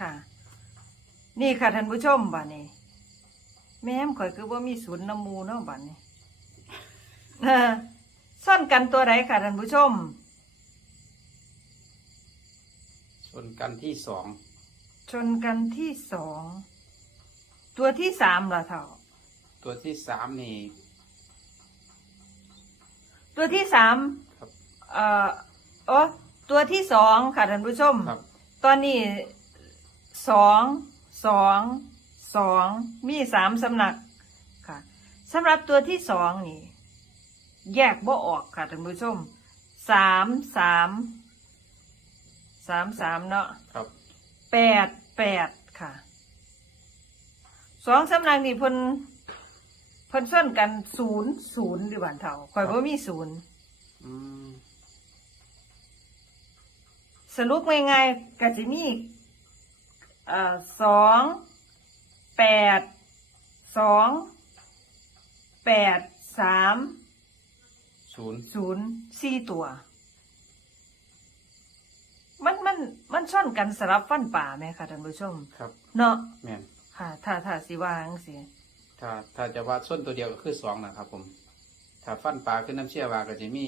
ค่ะ นี่ค่ะท่านผู้ชมบัดนี้แม่มข่อยคือว่ามีศูนย์น้ำมูเนาะบัดนี้เออซ่อนกันตัวไหนค่ะท่านผู้ชม ชนกันที่สองชนกันที่สอง ตัวที่สามล่ะเท่า ตัวที่สามนี่ ตัวที่สามครับ เอ่อโอ้ตัวที่สองค่ะท่านผู้ชม ครับ ตอนนี้ สองสองสองมีสามสำนักค่ะสำหรับตัวที่สองนี่ แยกบ่ออกค่ะท่านผู้ชมสามสามสามสามเนาะครับแปดแปดค่ะสองสำนักนี่เพิ่นเพิ่นส้นกันศูนย์ศูนย์หรือบ้านเท่าคอยว่ามีศูนย์อืมสรุปง่ายๆก็จะมีเอ่อ สองแปดสองแปดสามศูนย์ศูนย์สี่ตัว มันมันมันซ่อนกันสลับฟันป่าไหมคะท่านผู้ชม ครับเนาะแม่นค่ะ ถ้าถ้าสิว่าจังสิถ้าถ้าจะว่าส้นตัวเดียวก็คือสองนะครับผม ถ้าฟันปลาขึ้นน้ำเชี่ยวว่าก็จะมี